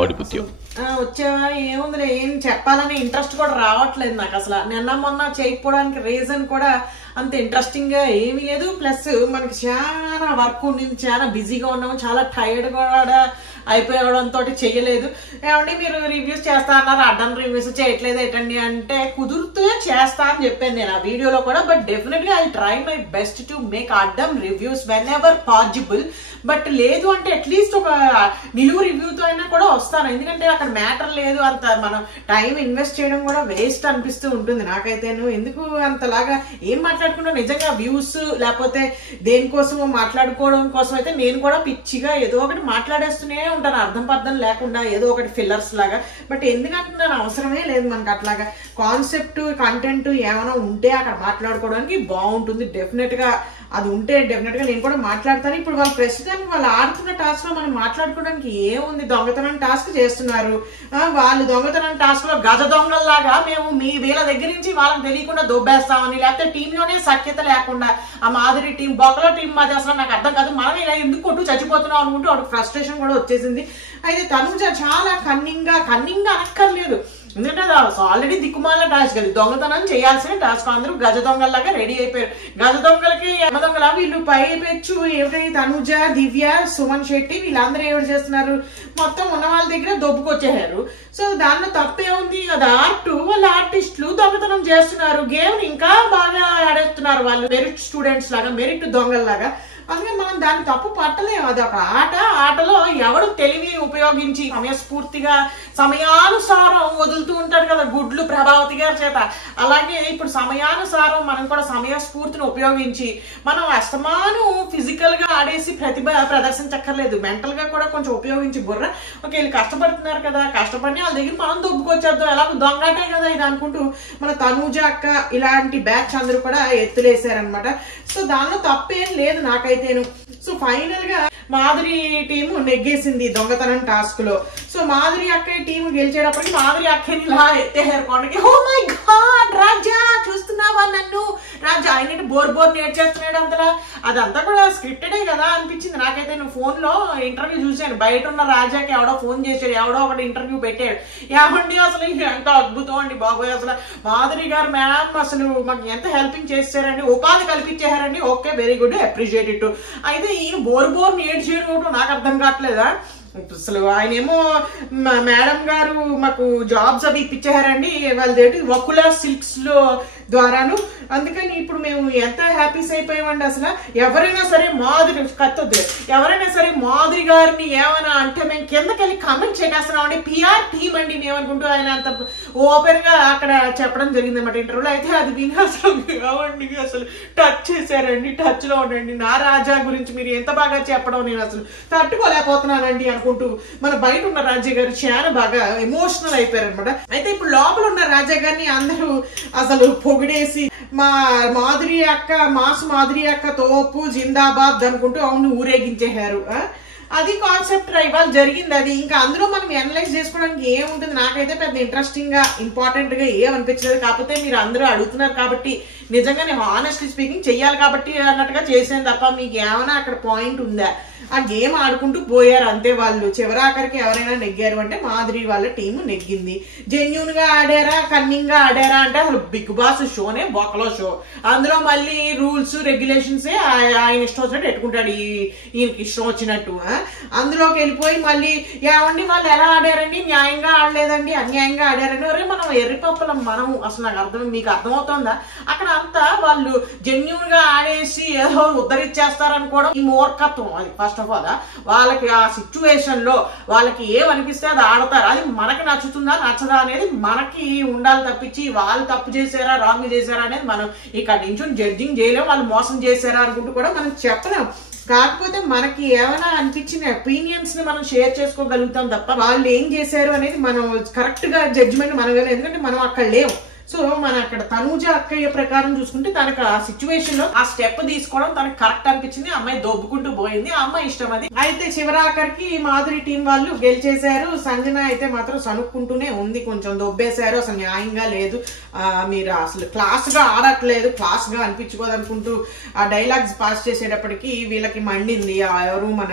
ఆధిపత్యం వచ్చావా ఏముంది ఏం చెప్పాలని ఇంట్రెస్ట్ కూడా రావట్లేదు నాకు అసలు. నిన్న మొన్న చేయకపోవడానికి రీజన్ కూడా అంత ఇంట్రెస్టింగ్ గా ఏమీ లేదు. ప్లస్ మనకి చాలా వర్క్ ఉండింది, చాలా బిజీగా ఉన్నాము, చాలా టైర్డ్ కూడా అయిపోవడంతో చెయ్యలేదు. ఏమండి మీరు రివ్యూస్ చేస్తా అన్నారు, అడ్డం రివ్యూస్ చేయట్లేదు ఏంటండి అంటే కుదురుతూ చేస్తా అని చెప్పాను నేను ఆ వీడియోలో కూడా. బట్ డెఫినెట్ గా I try my best to make అడ్డం reviews whenever possible. But లేదు అంటే అట్లీస్ట్ ఒక నిలువు రివ్యూతో అయినా కూడా వస్తాను, ఎందుకంటే అక్కడ మ్యాటర్ లేదు, అంత మనం టైం ఇన్వెస్ట్ చేయడం కూడా వేస్ట్ అనిపిస్తూ ఉంటుంది నాకైతే. ఎందుకు అంతలాగా ఏం మాట్లాడుకుంటా నిజంగా వ్యూస్ లేకపోతే దేనికోసం మాట్లాడుకోవడం కోసం అయితే నేను కూడా పిచ్చిగా ఏదో ఒకటి మాట్లాడేస్తూనే ఉంటాను అర్థం పర్థం లేకుండా, ఏదో ఒకటి ఫిల్లర్స్ లాగా. బట్ ఎందుకంటున్నాను అవసరమే లేదు మనకు అట్లాగా. కాన్సెప్ట్ కంటెంట్ ఏమైనా ఉంటే అక్కడ మాట్లాడుకోవడానికి బాగుంటుంది. డెఫినెట్ గా అది ఉంటే డెఫినెట్ గా నేను కూడా మాట్లాడతాను. ఇప్పుడు వాళ్ళు ప్రస్తుతానికి వాళ్ళు ఆడుతున్న టాస్క్ లో మనం మాట్లాడుకోవడానికి ఏముంది, దొంగతనం టాస్క్ చేస్తున్నారు. వాళ్ళు దొంగతనం టాస్క్ లో గజ దొంగల్లాగా మేము వీళ్ళ దగ్గర నుంచి వాళ్ళకి తెలియకుండా దొబ్బేస్తామని, లేకపోతే టీంలోనే సఖ్యత లేకుండా ఆ మాదిరి టీం బొక్కలో టీం అది అసలు నాకు అర్థం కాదు. మనం ఇలా ఎందుకు కొట్టు చచ్చిపోతున్నాం అనుకుంటూ వాడికి ఫ్రస్ట్రేషన్ కూడా వచ్చేసింది. అయితే తనూజ చాలా కన్నింగ్ అనక్కర్లేదు, ఎందుకంటే అది ఆల్రెడీ దిక్కుమాల టాస్క్, అది దొంగతనం చేయాల్సిన టాస్క్. అందరూ గజ దొంగల్లాగా రెడీ అయిపోయారు. గజ దొంగలకి యమ దొంగల వీళ్ళు పైపెచ్చు ఏమిటి తనుజ, దివ్య, సుమన్ శెట్టి వీళ్ళందరూ ఏమిటి చేస్తున్నారు, మొత్తం ఉన్న వాళ్ళ దగ్గర దొబ్బుకొచ్చేసారు. సో దానిలో తప్పేముంది, అది ఆర్ట్, వాళ్ళ ఆర్టిస్టులు దొంగతనం చేస్తున్నారు, గేమ్ ఇంకా బాగా ఆడేస్తున్నారు వాళ్ళు, మెరిట్ స్టూడెంట్స్ లాగా, మెరిట్ దొంగల్లాగా. అందుకే మనం దాన్ని తప్పు పట్టలేము. అది ఒక ఆటలో ఎవడు తెలివి ఉపయోగించి సమయస్ఫూర్తిగా సమయానుసారం వదులుతూ ఉంటాడు కదా గుడ్లు ప్రభావతి గారి చేత. అలాగే ఇప్పుడు సమయానుసారం మనం కూడా సమయస్ఫూర్తిని ఉపయోగించి మనం అస్తమాను ఫిజికల్ గా ఆడేసి ప్రతిభ ప్రదర్శించక్కర్లేదు, మెంటల్ గా కూడా కొంచెం ఉపయోగించి బుర్ర ఓకే వీళ్ళు కష్టపడుతున్నారు కదా, కష్టపడి వాళ్ళ దగ్గర మనం దొబ్బుకొచ్చేద్దాం, ఎలాగో దొంగటే కదా ఇది అనుకుంటూ మన తనూజ అక్క ఇలాంటి బ్యాచ్ అందరూ కూడా ఎత్తులేసారనమాట. సో దానిలో తప్పేం లేదు నాకైతేను. సో ఫైనల్ గా మాధురి టీము నెగ్గేసింది దొంగతనం టాస్క్ లో. సో మాధురి అక్క టీము గెలిచేటప్పటికి మాధురి అక్కని ఇలా ఎత్తేసారు కొండకి. ఓ మై గాడ్ రాజా చూస్తున్నావా నన్ను, రాజా ఆయన బోర్ నేర్చేస్తున్నాడు అంతలా, అదంతా కూడా స్క్రిప్టెడే కదా అనిపించింది నాకైతే. నువ్వు ఫోన్ లో ఇంటర్వ్యూ చూశాను, బయట ఉన్న రాజాకి ఎవడో ఫోన్ చేశాడు, ఎవడో ఒకటి ఇంటర్వ్యూ పెట్టాడు. ఏమండి అసలు ఎంత అద్భుతం అండి బాబోయ్, అసలు మాధురి గారు మ్యామ్ అసలు మాకు ఎంత హెల్పింగ్ చేశారండి, ఉపాధి కల్పించేశారండి, okay very good appreciate it. అయితే ఈయన బోర్ నేర్చేయడం నాకు అర్థం కావట్లేదా అసలు. ఆయన ఏమో మేడం గారు మాకు జాబ్స్ అవి ఇప్పించారండి వాళ్ళదేంటి వకులా సిల్క్స్ లో ద్వారాను, అందుకని ఇప్పుడు మేము ఎంత హ్యాపీస్ అయిపోయామండి. అసలు ఎవరైనా సరే మాధురి కత్తొద్దు, ఎవరైనా సరే మాధురి గారిని ఏమైనా అంటే మేము కిందకెళ్ళి కామెంట్ చేసేస్తున్నాం అండి, పిఆర్ టీమ్ అండి మేము అనుకుంటూ ఆయన అంత ఓపెన్ గా అక్కడ చెప్పడం జరిగింది అన్నమాట ఇంటర్వ్యూలో. అయితే అది విని అసలు అసలు టచ్ చేశారండి, టచ్ లో ఉండండి. నా రాజా గురించి మీరు ఎంత బాగా చెప్పడం నేను అసలు తట్టుకోలేకపోతున్నానండి అనుకుంటూ మన బయట ఉన్న రాజా గారు చాలా బాగా ఎమోషనల్ అయిపోయారు అనమాట. అయితే ఇప్పుడు లోపల ఉన్న రాజా గారిని అందరూ అసలు పొగిడేసి మా మాధురి అక్క తోపు జిందాబాద్ అనుకుంటూ అవును ఊరేగించేశారు. అది కాన్సెప్ట్ ఇవాళ జరిగింది. అది ఇంకా అందులో మనం అనలైజ్ చేసుకోవడానికి ఏముంటుంది, నాకైతే పెద్ద ఇంట్రెస్టింగ్ గా ఇంపార్టెంట్ గా ఏమనిపించలేదు. కాకపోతే మీరు అందరూ అడుగుతున్నారు కాబట్టి నిజంగా హానెస్ట్లీ స్పీకింగ్ చెయ్యాలి కాబట్టి అన్నట్టుగా చేసాను తప్ప మీకు ఏమైనా అక్కడ పాయింట్ ఉందా, ఆ గేమ్ ఆడుకుంటూ పోయారు అంతే వాళ్ళు. చివరాఖరికి ఎవరైనా నెగ్గారు అంటే మాధురి వాళ్ళ టీం నెగ్గింది. జెన్యూన్ గా ఆడారా, కన్నింగ్ గా ఆడారా అంటే అసలు బిగ్ బాస్ షోనే బొక్కలో షో. అందులో మళ్ళీ రూల్స్ రెగ్యులేషన్స్ ఆయన ఇష్టం వచ్చినట్టు పెట్టుకుంటాడు, ఈయనకి ఇష్టం వచ్చినట్టు. అందులోకి వెళ్ళిపోయి మళ్ళీ ఏమండి వాళ్ళు ఎలా ఆడారండి, న్యాయంగా ఆడలేదండి, అన్యాయంగా ఆడారండి. అరే మనం ఎర్రిపప్పులం మనం అసలు నాకు మీకు అర్థమవుతుందా, అక్కడ అంతా వాళ్ళు జెన్యూన్ గా ఆడేసి ఏదో ఉద్ధరిచ్చేస్తారనుకోవడం ఈ మూర్ఖత్వం. అది ఫస్ట్ ఆఫ్ ఆల్ వాళ్ళకి ఆ సిచ్యువేషన్ లో వాళ్ళకి ఏమనిపిస్తే అది ఆడతారు, అది మనకి నచ్చుతుందా నచ్చదా అనేది మనకి ఉండాలి తప్పించి వాళ్ళు తప్పు చేశారా రాంగ్ చేశారా అనేది మనం ఇక్కడ నుంచి జడ్జింగ్ చేయలేం. వాళ్ళు మోసం చేశారా అనుకుంటూ కూడా మనం చెప్పలేం. కాకపోతే మనకి ఏమైనా అనిపించిన ఒపీనియన్స్ ని మనం షేర్ చేసుకోగలుగుతాం తప్ప వాళ్ళు ఏం చేశారు అనేది మనం కరెక్ట్ గా జడ్జిమెంట్ మనం, ఎందుకంటే మనం అక్కడ లేవు. సో మన అక్కడ తనూజ అక్కయ్య ప్రకారం చూసుకుంటే తనకు ఆ సిచ్యువేషన్ లో ఆ స్టెప్ తీసుకోవడం తనకు కరెక్ట్ అనిపించింది. అమ్మాయి దొబ్బుకుంటూ పోయింది, ఆ అమ్మాయి ఇష్టం అది. అయితే చివరాఖరికి మాధురి టీం వాళ్ళు గెలిచేశారు. సంజన అయితే మాత్రం సనుక్కుంటూనే ఉంది, కొంచెం దొబ్బేశారు, అసలు న్యాయంగా లేదు, మీరు అసలు క్లాస్ గా ఆడట్లేదు, క్లాస్ గా అనిపించుకోదు అనుకుంటూ ఆ డైలాగ్స్ పాస్ చేసేటప్పటికి వీళ్ళకి మండింది. ఎవరు మన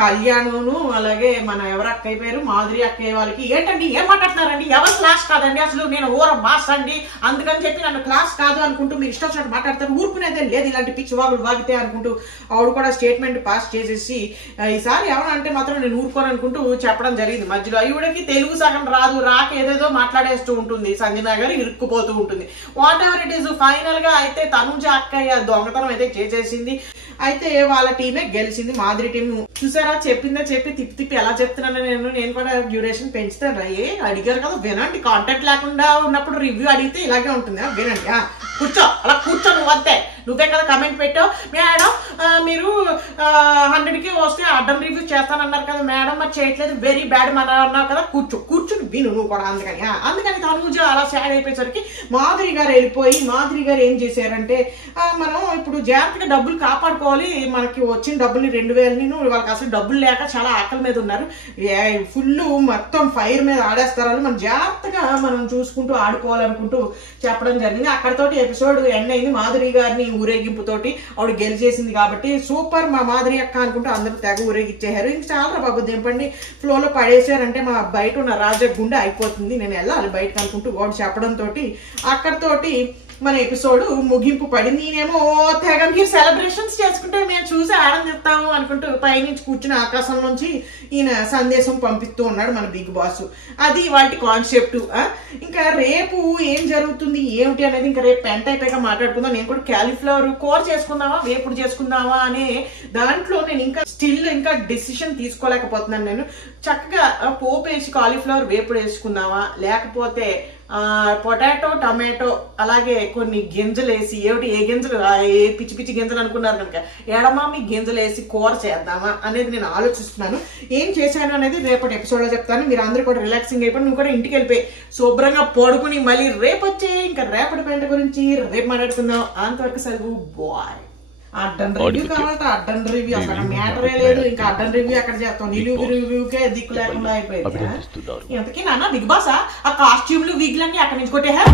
కళ్యాణ్ను అలాగే మన ఎవరు అక్కయ్య పేరు మాధురి అక్కయ్య వాళ్ళకి, ఏంటండి ఏం మాట్లాడుతున్నారండి, ఎవరు క్లాస్ కాదండి, అసలు నేను ఓర మాస్ అండి, అందుకని చెప్పి నన్ను క్లాస్ కాదు అనుకుంటూ మీరు ఇష్టం వచ్చినట్టు మాట్లాడతారు, ఊరుకునేదే లేదు ఇలాంటి పిచ్చి వాగులు వాగితే అనుకుంటూ ఆవిడ కూడా స్టేట్మెంట్ పాస్ చేసేసి ఈసారి ఎవరు అంటే మాత్రం నేను ఊరుకోను అనుకుంటూ చెప్పడం జరిగింది. మధ్యలో ఈవిడకి తెలుగు సగం రాదు, రాక ఏదేదో మాట్లాడేస్తూ ఉంటుంది, సంజన గారు ఇరుక్కుపోతూ ఉంటుంది. What ever it is, final గా అయితే తనూజ అక్కయ్య దొంగతనం అయితే చేసేసింది. అయితే వాళ్ళ టీమే గెలిచింది, మాధురి టీం. చూసారా, చెప్పిందే చెప్పి తిప్పి తిప్పి ఎలా చెప్తున్నాను నేను కూడా డ్యూరేషన్ పెంచుతాను. అడిగారు కదా వినండి, కాంటెంట్ లేకుండా ఉన్నప్పుడు రివ్యూ అడిగితే ఇలాగే ఉంటుంది, వినండి, కూర్చో అలా కూర్చో, నువ్వు అంతే, నువ్వే కదా కమెంట్ పెట్టావు మేడం, మీరు 100కి వస్తే అడ్డం రివ్యూ చేస్తానన్నారు కదా మేడం, మరి చేయట్లేదు, వెరీ బ్యాడ్ మన అన్నావు కదా, కూర్చుని విను నువ్వు కూడా. అందుకని తనూజ అలా సాడ్ అయిపోయేసరికి మాధురి గారు వెళ్ళిపోయి, మాధురి గారు ఏం చేశారంటే మనం ఇప్పుడు జాగ్రత్తగా డబ్బులు కాపాడుకోవాలి, మనకి వచ్చిన డబ్బుల్ని 2000 వాళ్ళకి అసలు డబ్బులు లేక చాలా ఆకలి మీద ఉన్నారు, ఫుల్ మొత్తం ఫైర్ మీద ఆడేస్తారు, మనం జాగ్రత్తగా మనం చూసుకుంటూ ఆడుకోవాలనుకుంటూ చెప్పడం జరిగింది. అక్కడతోటి ఎపిసోడ్ ఎండ్ అయింది. మాధురి గారిని ఊరేగింపుతోటి ఆవిడ గెలిచేసింది కాబట్టి సూపర్ మా మాధురి అక్క అనుకుంటూ అందరూ తెగ ఊరేగిచ్చేశారు. ఇంక చాలా బాబు దింపండి ఫ్లోలో పడేసారంటే మా బయట ఉన్న రాజా గుండె అయిపోతుంది, నేను వెళ్ళాలి బయటకు అనుకుంటూ వాడు చెప్పడంతో అక్కడతోటి మన ఎపిసోడ్ ముగింపు పడింది. నేనేమో తెగ మీరు సెలబ్రేషన్స్ చేసుకుంటే మేము చూసి ఆనందిస్తాము అనుకుంటూ పైనుంచి కూర్చుని ఆకాశం నుంచి ఈయన సందేశం పంపిస్తూ ఉన్నాడు మన బిగ్ బాస్. అది వాటి కాన్సెప్ట్. ఇంకా రేపు ఏం జరుగుతుంది ఏమిటి అనేది ఇంకా రేపు పెంట అయిపోయాక మాట్లాడుకుందాం. నేను కూడా క్యాలీఫ్లవర్ కూర చేసుకుందామా వేపుడు చేసుకుందామా అనే దాంట్లో నేను ఇంకా డిసిషన్ తీసుకోలేకపోతున్నాను. నేను చక్కగా పోపు వేసి కాలీఫ్లవర్ వేపుడు వేసుకుందామా, లేకపోతే పొటాటో టమాటో అలాగే కొన్ని గింజలు వేసి ఏ గింజలు ఏ పిచ్చి పిచ్చి గింజలు అనుకున్నారు కనుక ఎడమామి గింజలు వేసి కూర చేద్దామా అనేది నేను ఆలోచిస్తున్నాను. ఏం చేశాను అనేది రేపటి ఎపిసోడ్ లో చెప్తాను. మీరు అందరూ కూడా రిలాక్సింగ్ అయిపోయి నువ్వు కూడా ఇంటికి వెళ్ళిపోయి శుభ్రంగా పడుకుని మళ్ళీ రేపు వచ్చే ఇంకా రేపటి పెంట గురించి రేపు మాట్లాడుకుందాం. అంతవరకు సెలవు బాయ్. అడ్డన్ రివ్యూ కావాలంటే అడ్డన్ రివ్యూ, అసలు మ్యాటరే లేదు, ఇంకా అడ్డన్ రివ్యూ ఎక్కడ చేస్తాం, నిలువు రివ్యూకే దిక్కు లేకుండా అయిపోయింది. ఇంతకీ నాన్న బిగ్ బాస్ ఆ కాస్ట్యూమ్లు విగ్లన్నీ అక్కడి నుంచి కొట్టేహా.